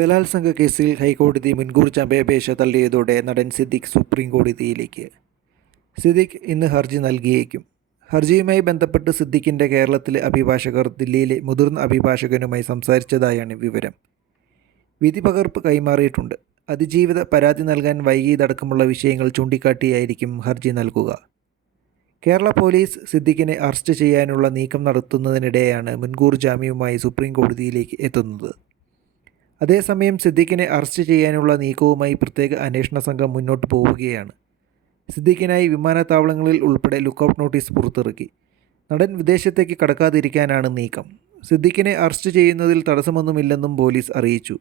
ബലാത്സംഗ കേസിൽ ഹൈക്കോടതി മുൻകൂർ ജാമ്യാപേക്ഷ തള്ളിയതോടെ നടൻ സിദ്ദിഖ് സുപ്രീം കോടതിയിലേക്ക് സിദ്ദിഖ് ഇന്ന് ഹർജി നൽകിയേക്കും. ഹർജിയുമായി ബന്ധപ്പെട്ട് സിദ്ദിഖിന്റെ കേരളത്തിലെ അഭിഭാഷകർ ദില്ലിയിലെ മുതിർന്ന അഭിഭാഷകനുമായി സംസാരിച്ചതായാണ് വിവരം. വിധി പകർപ്പ് കൈമാറിയിട്ടുണ്ട്. അതിജീവിത പരാതി നൽകാൻ വൈകിയതടക്കമുള്ള വിഷയങ്ങൾ ചൂണ്ടിക്കാട്ടിയായിരിക്കും ഹർജി നൽകുക. കേരള പോലീസ് സിദ്ദിഖിനെ അറസ്റ്റ് ചെയ്യാനുള്ള നീക്കം നടത്തുന്നതിനിടെയാണ് മുൻകൂർ ജാമ്യവുമായി സുപ്രീം കോടതിയിലേക്ക് എത്തുന്നത്. അതേസമയം സിദ്ദിഖിനെ അറസ്റ്റ് ചെയ്യാനുള്ള നീക്കവുമായി പ്രത്യേക അന്വേഷണ സംഘം മുന്നോട്ട് പോവുകയാണ്. സിദ്ദിഖിനായി വിമാനത്താവളങ്ങളിൽ ഉൾപ്പെടെ ലുക്കൌട്ട് നോട്ടീസ് പുറത്തിറക്കി. നടൻ വിദേശത്തേക്ക് കടക്കാതിരിക്കാനാണ് നീക്കം. സിദ്ദിഖിനെ അറസ്റ്റ് ചെയ്യുന്നതിൽ തടസ്സമൊന്നുമില്ലെന്നും പോലീസ് അറിയിച്ചു.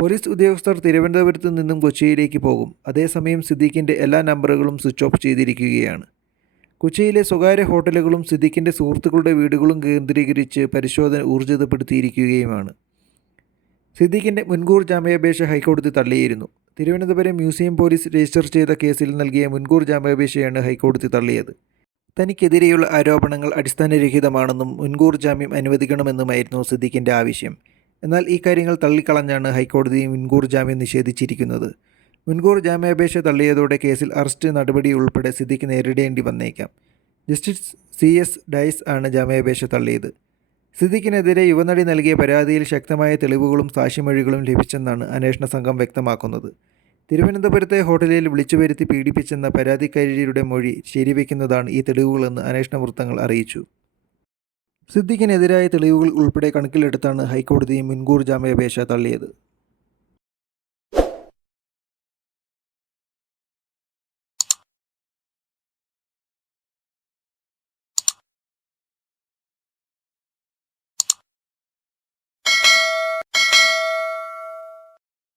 പോലീസ് ഉദ്യോഗസ്ഥർ തിരുവനന്തപുരത്ത് നിന്നും കൊച്ചിയിലേക്ക് പോകും. അതേസമയം സിദ്ദിഖിന്റെ എല്ലാ നമ്പറുകളും സ്വിച്ച് ഓഫ് ചെയ്തിരിക്കുകയാണ്. കൊച്ചിയിലെ സ്വകാര്യ ഹോട്ടലുകളും സിദ്ദിഖിന്റെ സുഹൃത്തുക്കളുടെ വീടുകളും കേന്ദ്രീകരിച്ച് പരിശോധന ഊർജിതപ്പെടുത്തിയിരിക്കുകയുമാണ് സിദ്ദിഖിന്റെ മുൻകൂർ ജാമ്യാപേക്ഷ ഹൈക്കോടതി തള്ളിയിരുന്നു. തിരുവനന്തപുരം മ്യൂസിയം പോലീസ് രജിസ്റ്റർ ചെയ്ത കേസിൽ നൽകിയ മുൻകൂർ ജാമ്യാപേക്ഷയാണ് ഹൈക്കോടതി തള്ളിയത്. തനിക്കെതിരെയുള്ള ആരോപണങ്ങൾ അടിസ്ഥാനരഹിതമാണെന്നും മുൻകൂർ ജാമ്യം അനുവദിക്കണമെന്നുമായിരുന്നു സിദ്ദീഖിന്റെ ആവശ്യം. എന്നാൽ ഈ കാര്യങ്ങൾ തള്ളിക്കളഞ്ഞാണ് ഹൈക്കോടതി മുൻകൂർ ജാമ്യം നിഷേധിച്ചിരിക്കുന്നത്. മുൻകൂർ ജാമ്യാപേക്ഷ തള്ളിയതോടെ കേസിൽ അറസ്റ്റ് നടപടി ഉൾപ്പെടെ സിദ്ദിഖ് നേരിടേണ്ടി വന്നേക്കാം. ജസ്റ്റിസ് സി എസ് ഡൈസ് ആണ് ജാമ്യാപേക്ഷ തള്ളിയത്. സിദ്ദിഖിനെതിരെ യുവനടി നൽകിയ പരാതിയിൽ ശക്തമായ തെളിവുകളും സാക്ഷിമൊഴികളും ലഭിച്ചെന്നാണ് അന്വേഷണ സംഘം വ്യക്തമാക്കുന്നത്. തിരുവനന്തപുരത്തെ ഹോട്ടലിൽ വിളിച്ചു വരുത്തി പീഡിപ്പിച്ചെന്ന പരാതിക്കാരിയുടെ മൊഴി ശരിവെക്കുന്നതാണ് ഈ തെളിവുകളെന്ന് അന്വേഷണ വൃത്തങ്ങൾ അറിയിച്ചു. സിദ്ദിഖിനെതിരായ തെളിവുകൾ ഉൾപ്പെടെ കണക്കിലെടുത്താണ് ഹൈക്കോടതി മുൻകൂർ ജാമ്യാപേക്ഷ തള്ളിയത്.